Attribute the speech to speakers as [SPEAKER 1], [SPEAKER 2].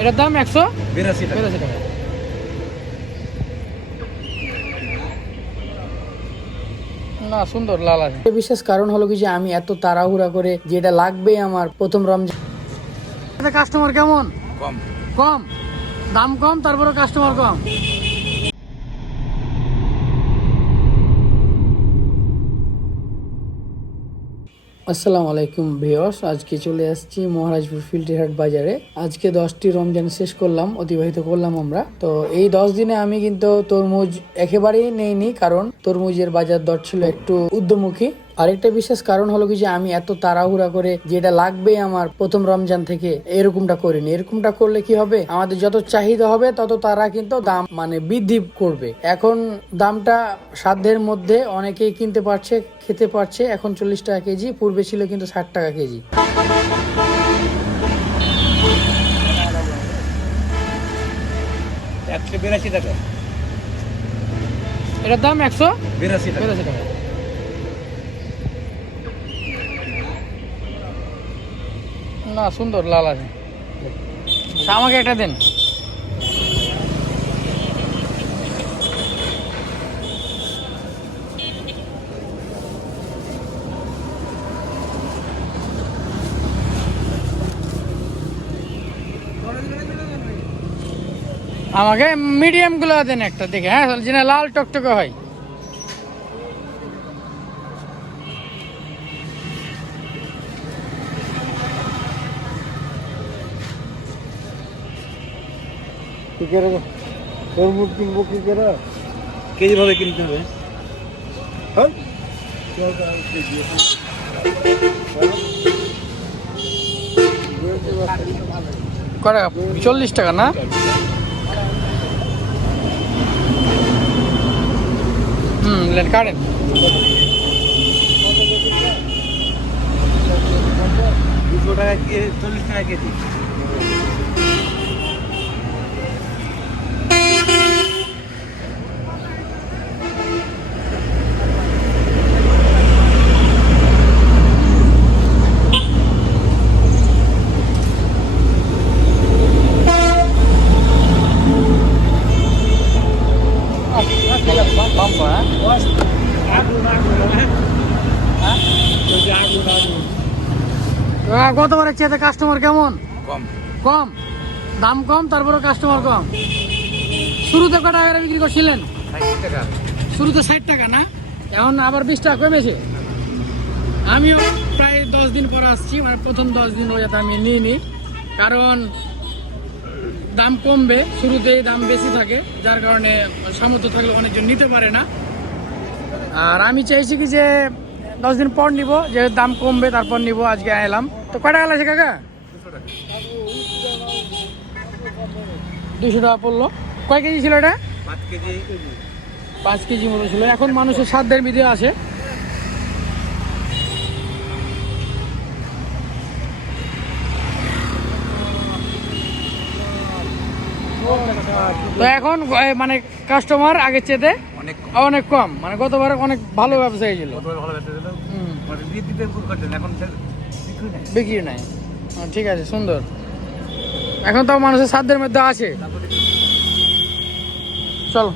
[SPEAKER 1] এটার দাম একশো
[SPEAKER 2] বিরাশি
[SPEAKER 1] বিরাশি টাকা। না সুন্দর লাল আছে। বিশেষ কারণ হলো কি যে আমি এত তাড়াহুড়া করে যেটা লাগবে আমার প্রথম রমজান কাস্টমার কেমন?
[SPEAKER 2] কম।
[SPEAKER 1] কম। দাম কম তারপরে কাস্টমার কম। আসসালামু আলাইকুম ভিওস আজকে চলে আসছি মহারাজপুর ফিল্টিহাট বাজারে। আজকে দশটি রমজান শেষ করলাম, অতিবাহিত করলাম আমরা। তো এই দশ দিনে আমি কিন্তু তরমুজ একেবারেই নেইনি, কারণ তরমুজের বাজার দর ছিল একটু ঊর্ধ্বমুখী। আরেকটা বিশেষ কারণ হলো কি যে আমি এত তাড়াহুড়া করে যেটা লাগবে আমার প্রথম রমজান থেকে এরকমটা করিনি। এরকমটা করলে কি হবে? আমাদের যত চাহিদা হবে তত তারা কিন্তু দাম মানে বৃদ্ধি করবে। এখন দামটা সাধ্যের মধ্যে অনেকেই কিনতে পারছে খেতে পারছে। এখন চল্লিশ টাকা কেজি পূর্বে ছিল কিন্তু ষাট টাকা কেজি।
[SPEAKER 2] একশো বিরাশি টাকা।
[SPEAKER 1] এটার দাম একশো?
[SPEAKER 2] বিরাশি টাকা
[SPEAKER 1] বিরাশি টাকা না, সুন্দর, লাল আছে। আমাকে একটা দেন। আমাকে মিডিয়ামগুলো দেন একটা, দেখে হ্যাঁ যেন লাল টকটকে হয়।
[SPEAKER 2] কি করে? তরমুজ কিনবো কি করে? কেজি ভাবে কিনতে হবে। হ্যাঁ?
[SPEAKER 1] কটা? চল্লিশ টাকা না? হুম লেন কাটেন
[SPEAKER 2] দুশো টাকা কি চল্লিশ টাকা কেজি?
[SPEAKER 1] গতবারের চেয়ে কাস্টমার কেমন?
[SPEAKER 2] কম।
[SPEAKER 1] কম? দাম কম তারপরে কাস্টমার কম। শুরুতে কটা টাকা বিক্রি করছিলেন?
[SPEAKER 2] ষাট
[SPEAKER 1] শুরুতে ষাট টাকা না? এখন আবার বিশ টাকা কমেছে। আমিও প্রায় দশ দিন পর আসছি মানে প্রথম দশ দিন রোজাতে আমি নিয়ে নিই কারণ দাম কমবে শুরুতেই দাম বেশি থাকে যার কারণে সামর্থ্য থাকলে অনেকজন নিতে পারে না। আর আমি চাইছি কি যে দশ দিন পর নিব যে দাম কমবে তারপর নিব আজকে এলাম তো কয় টাকা লাগছে কাকা? দুশো টাকা পড়ল। কয় কেজি ছিল এটা?
[SPEAKER 2] পাঁচ কেজি।
[SPEAKER 1] পাঁচ কেজি মতো ছিল। এখন মানুষের সাধ্যের বিধে আছে তো এখন মানে কাস্টমার আগের চেয়ে
[SPEAKER 2] অনেক
[SPEAKER 1] কম। মানে গতবার অনেক ভালো ব্যবসায়ী ছিল।
[SPEAKER 2] ব্যবসা
[SPEAKER 1] হুম,
[SPEAKER 2] মানে বিক্রি নেই।
[SPEAKER 1] ঠিক আছে সুন্দর। এখন তো মানুষের সাধ্যের মধ্যে আছে। চলো।